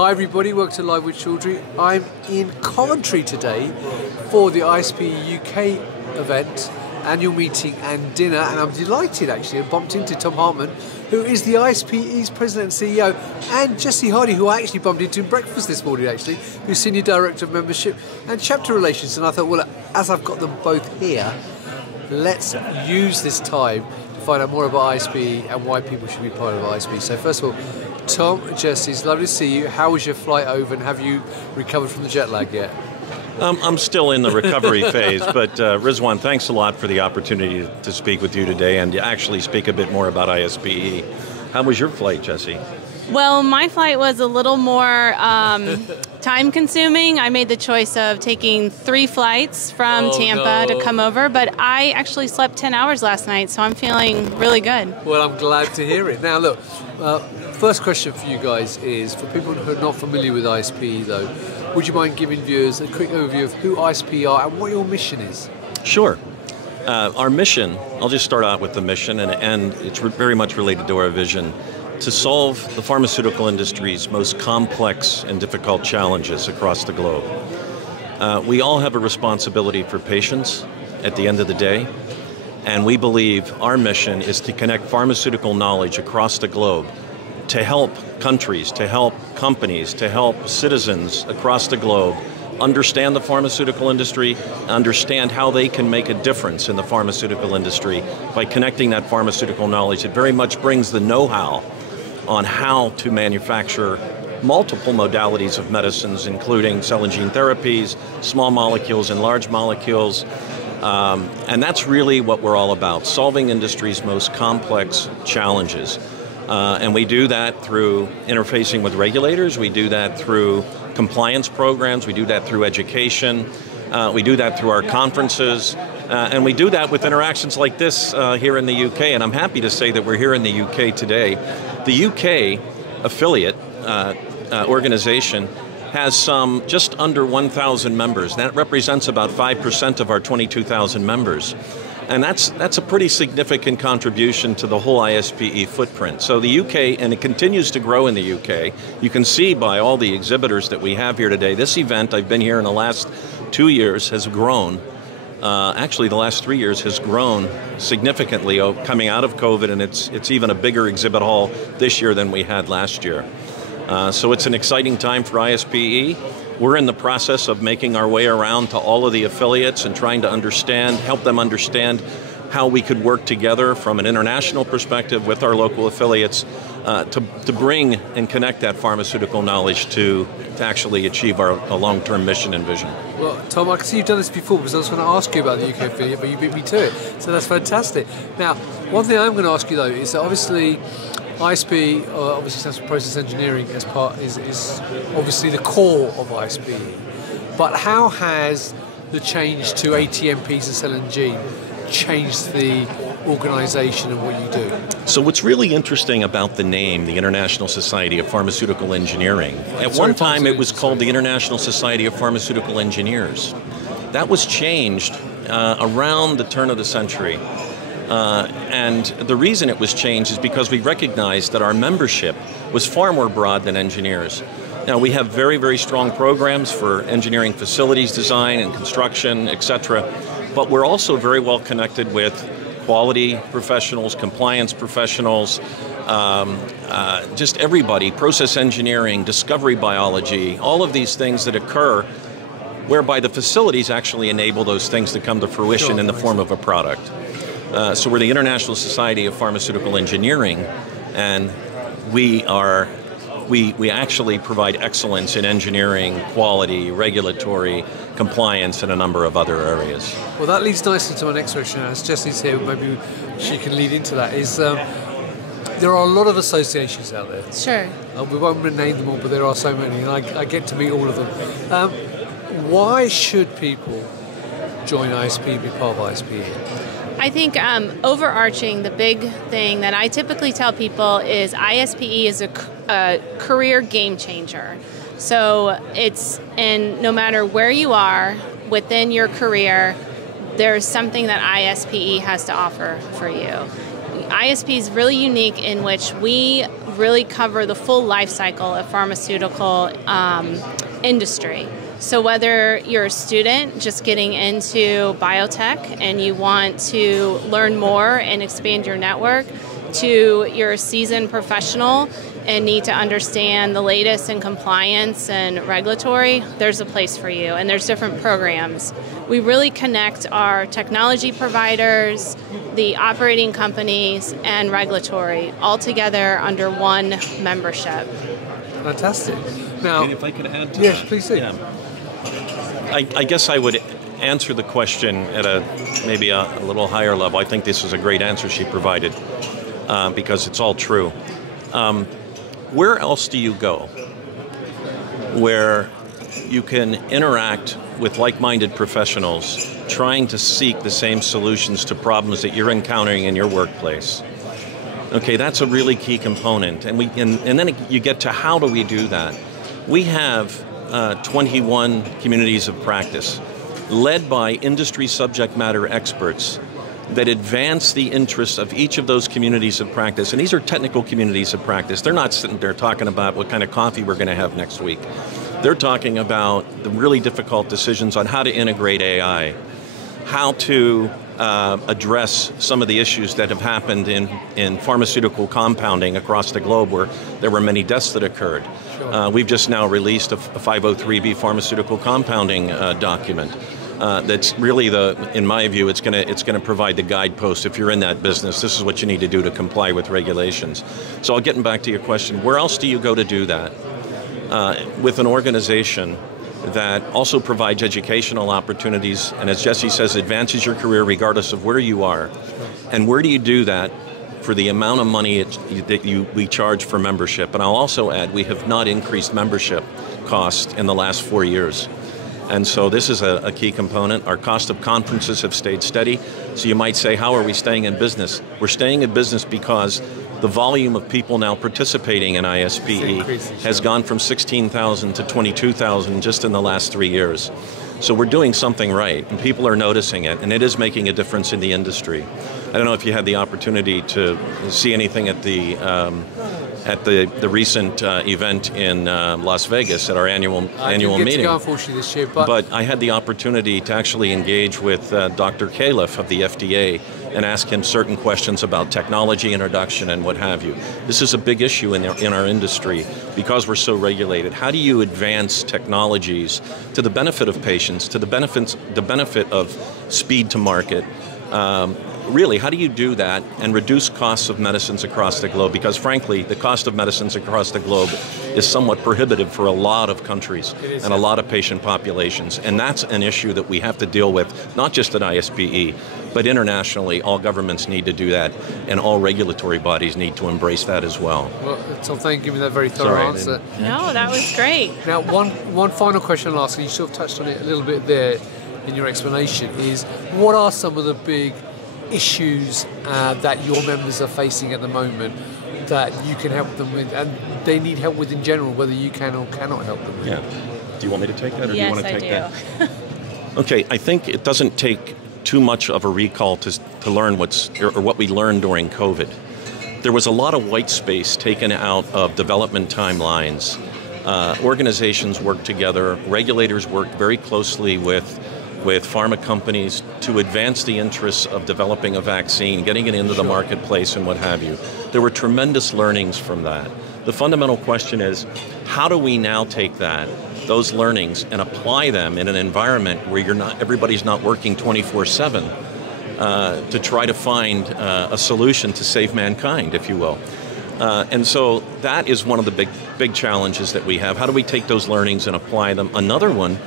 Hi everybody, welcome to Live with Chaudhry. I'm in Coventry today for the ISPE UK event, annual meeting and dinner, and I'm delighted actually. I bumped into Tom Hartman, who is the ISPE's President and CEO, and Jesse Hardy, who I actually bumped into in breakfast this morning actually, who's Senior Director of Membership and Chapter Relations. And I thought, well, as I've got them both here, let's use this time to find out more about ISPE and why people should be part of ISPE. So first of all, Tom, Jesse, it's lovely to see you. How was your flight over, and have you recovered from the jet lag yet? I'm still in the recovery phase, but Rizwan, thanks a lot for the opportunity to speak with you today and to actually speak a bit more about ISPE. How was your flight, Jesse? Well, my flight was a little more time-consuming. I made the choice of taking 3 flights from Tampa to come over, but I actually slept 10 hours last night, so I'm feeling really good. Well, I'm glad to hear it. Now, look, first question for you guys is, for people who are not familiar with ISPE, though, would you mind giving viewers a quick overview of who ISPE are and what your mission is? Sure. Our mission, I'll just start out with the mission, and it's very much related to our vision, to solve the pharmaceutical industry's most complex and difficult challenges across the globe. We all have a responsibility for patients at the end of the day, and we believe our mission is to connect pharmaceutical knowledge across the globe to help countries, to help companies, to help citizens across the globe understand the pharmaceutical industry, understand how they can make a difference in the pharmaceutical industry by connecting that pharmaceutical knowledge. It very much brings the know-how on how to manufacture multiple modalities of medicines, including cell and gene therapies, small molecules and large molecules. And that's really what we're all about, solving industry's most complex challenges. And we do that through interfacing with regulators, we do that through compliance programs, we do that through education, we do that through our conferences, and we do that with interactions like this here in the UK. And I'm happy to say that we're here in the UK today. The UK affiliate organization has some just under 1,000 members. That represents about 5% of our 22,000 members. And that's a pretty significant contribution to the whole ISPE footprint. So the UK, and it continues to grow in the UK, you can see by all the exhibitors that we have here today, this event, I've been here in the last 2 years, has grown. Actually, the last 3 years has grown significantly coming out of COVID, and it's even a bigger exhibit hall this year than we had last year. So it's an exciting time for ISPE. We're in the process of making our way around to all of the affiliates and trying to help them understand how we could work together from an international perspective with our local affiliates to bring and connect that pharmaceutical knowledge to actually achieve our long-term mission and vision. Well, Tom, I can see you've done this before because I was going to ask you about the UK affiliate, but you beat me to it, so that's fantastic. Now, one thing I'm going to ask you though is that obviously ISPE, obviously stands for Process Engineering, is obviously the core of ISPE. But how has the change to ATMPs and cell and gene changed the organisation and what you do? So what's really interesting about the name, the International Society of Pharmaceutical Engineering, at one time it was called the International Society of Pharmaceutical Engineers. That was changed around the turn of the century. And the reason it was changed is because we recognized that our membership was far more broad than engineers. Now, we have very, very strong programs for engineering facilities design and construction, etc. But we're also very well connected with quality professionals, compliance professionals, just everybody, process engineering, discovery biology, all of these things that occur whereby the facilities actually enable those things to come to fruition in the form of a product. So we're the International Society of Pharmaceutical Engineering, and we actually provide excellence in engineering, quality, regulatory, compliance, and a number of other areas. Well, that leads nicely to my next question. As Jesse's here, maybe she can lead into that. There are a lot of associations out there. Sure. We won't name them all, but there are so many, and I get to meet all of them. Why should people join ISPE, be part of ISPE? I think overarching, the big thing that I typically tell people is ISPE is a career game changer. So no matter where you are within your career, there's something that ISPE has to offer for you. ISPE is really unique in which we really cover the full life cycle of pharmaceutical industry. So whether you're a student just getting into biotech and you want to learn more and expand your network, to you're a seasoned professional and need to understand the latest in compliance and regulatory, there's a place for you, and there's different programs. We really connect our technology providers, the operating companies, and regulatory all together under one membership. Fantastic. Now, if I could add to yes, that. please do. Yeah. I guess I would answer the question at maybe a little higher level. I think this is a great answer she provided because it's all true. Where else do you go where you can interact with like-minded professionals trying to seek the same solutions to problems that you're encountering in your workplace? Okay, that's a really key component. And then you get to how do we do that? We have 21 communities of practice led by industry subject matter experts that advance the interests of each of those communities of practice. And these are technical communities of practice. They're not sitting there talking about what kind of coffee we're going to have next week. They're talking about the really difficult decisions on how to integrate AI, how to address some of the issues that have happened in pharmaceutical compounding across the globe where there were many deaths that occurred. Sure. We've just now released a 503B pharmaceutical compounding document. That's really in my view, it's going to provide the guidepost. If you're in that business, this is what you need to do to comply with regulations. So I'll get back to your question. Where else do you go to do that? With an organization that also provides educational opportunities, and as Jesse says, advances your career regardless of where you are. And where do you do that for the amount of money we charge for membership? And I'll also add, we have not increased membership costs in the last 4 years. And so this is a key component. Our cost of conferences have stayed steady. So you might say, how are we staying in business? We're staying in business because the volume of people now participating in ISPE has gone from 16,000 to 22,000 just in the last 3 years. So we're doing something right, and people are noticing it, and it is making a difference in the industry. I don't know if you had the opportunity to see anything at the recent event in Las Vegas at our annual meeting. I didn't get to go, unfortunately, this year, but I had the opportunity to actually engage with Dr. Califf of the FDA and ask him certain questions about technology introduction and what have you. This is a big issue in our industry because we're so regulated. How do you advance technologies to the benefit of patients, to the benefit of speed to market? Really, how do you do that and reduce costs of medicines across the globe? Because frankly, the cost of medicines across the globe is somewhat prohibitive for a lot of countries and a lot of patient populations. And that's an issue that we have to deal with, not just at ISPE, but internationally. All governments need to do that, and all regulatory bodies need to embrace that as well. Well, Tom, thank you for that very thorough answer. No, that was great. Now, one final question I'll ask, and you sort of touched on it a little bit there in your explanation, is what are some of the big issues that your members are facing at the moment that you can help them with, and they need help with in general, whether you can or cannot help them with? Yeah. Do you want me to take that, or yes, do you want to take that? I do. Okay, I think it doesn't take too much of a recall to learn what we learned during COVID. There was a lot of white space taken out of development timelines. Organizations worked together, regulators worked very closely with pharma companies to advance the interests of developing a vaccine, getting it into the marketplace and what have you. There were tremendous learnings from that. The fundamental question is, how do we now take those learnings and apply them in an environment where everybody's not working 24/7 to try to find a solution to save mankind, if you will. And so that is one of the big challenges that we have. How do we take those learnings and apply them? Another one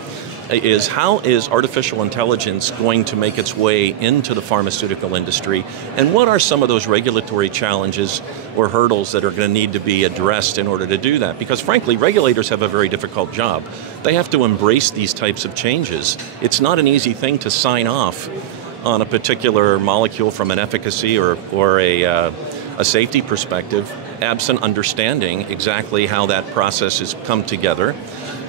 is, how is artificial intelligence going to make its way into the pharmaceutical industry, and what are some of those regulatory challenges or hurdles that are going to need to be addressed in order to do that? Because frankly, regulators have a very difficult job. They have to embrace these types of changes. It's not an easy thing to sign off on a particular molecule from an efficacy or a safety perspective, absent understanding exactly how that process has come together.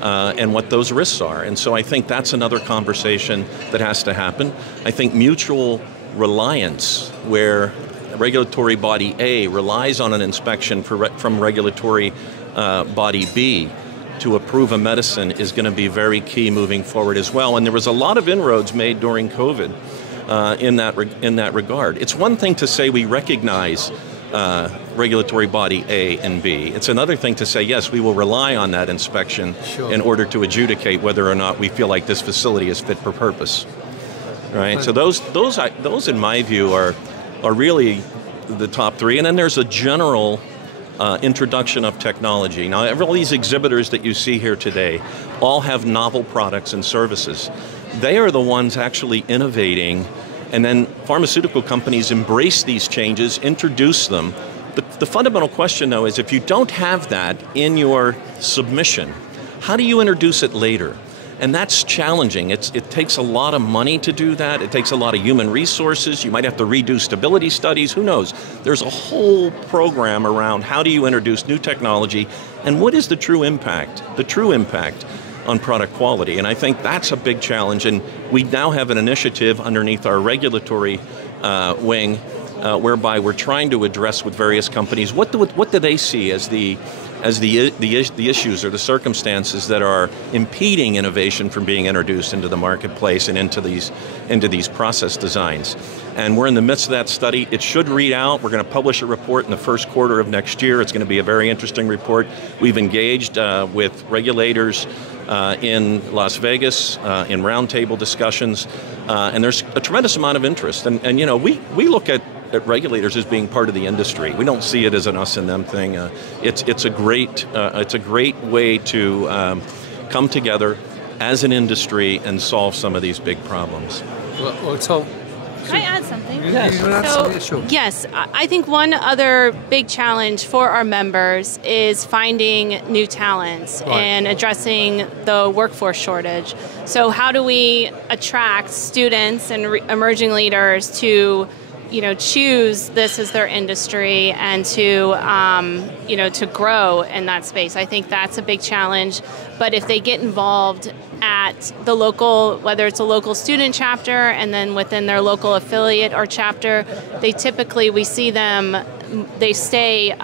And what those risks are. And so I think that's another conversation that has to happen. I think mutual reliance, where regulatory body A relies on an inspection from regulatory body B to approve a medicine is going to be very key moving forward as well. And there was a lot of inroads made during COVID in that regard. It's one thing to say we recognize regulatory body A and B. It's another thing to say, yes, we will rely on that inspection in order to adjudicate whether or not we feel like this facility is fit for purpose. Right? So those in my view are really the top three. And then there's a general introduction of technology. Now, all these exhibitors that you see here today all have novel products and services. They are the ones actually innovating, and then pharmaceutical companies embrace these changes, introduce them. The fundamental question, though, is if you don't have that in your submission, how do you introduce it later? And that's challenging. It takes a lot of money to do that. It takes a lot of human resources. You might have to redo stability studies. Who knows? There's a whole program around how do you introduce new technology and what is the true impact on product quality. And I think that's a big challenge. And we now have an initiative underneath our regulatory wing whereby we're trying to address with various companies what do they see as the issues or the circumstances that are impeding innovation from being introduced into the marketplace and into these process designs. And we're in the midst of that study. It should read out. We're going to publish a report in the first quarter of next year. It's going to be a very interesting report. We've engaged with regulators in Las Vegas in roundtable discussions, and there's a tremendous amount of interest. And you know, we look at regulators as being part of the industry. We don't see it as an us and them thing. It's a great way to come together as an industry and solve some of these big problems. Well, Tom, can I add something? Yes. Sure. Yes, I think one other big challenge for our members is finding new talents and addressing the workforce shortage. So how do we attract students and emerging leaders to choose this as their industry and to, to grow in that space? I think that's a big challenge. But if they get involved at the local, whether it's a local student chapter and then within their local affiliate or chapter, we see them, they stay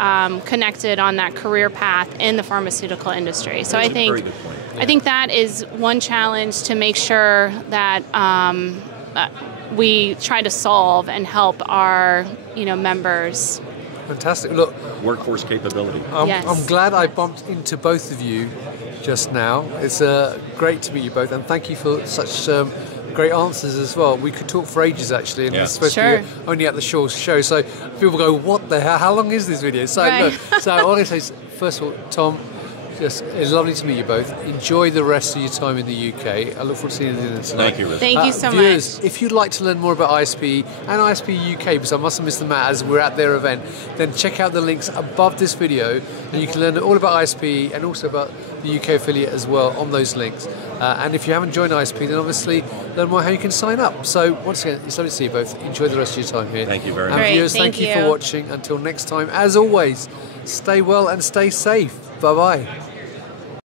connected on that career path in the pharmaceutical industry. So I think that is one challenge to make sure that we try to solve and help our members. Fantastic. Look, workforce capability. I'm glad I bumped into both of you just now. It's great to meet you both, and thank you for such great answers as well. We could talk for ages actually, and especially only at the show. So people go, "What the hell? How long is this video?" So so I want to say, first of all, Tom, it's lovely to meet you both. Enjoy the rest of your time in the UK. I look forward to seeing you tonight. Thank you, Rick. Thank you so viewers, much. if you'd like to learn more about ISPE and ISPE UK, because I must have missed them out as we're at their event, then check out the links above this video, and you can learn all about ISPE and also about the UK affiliate as well on those links. And if you haven't joined ISPE, then obviously learn more how you can sign up. So once again, it's lovely to see you both. Enjoy the rest of your time here. Thank you very much. And viewers, thank you for watching. Until next time, as always, stay well and stay safe. Bye-bye.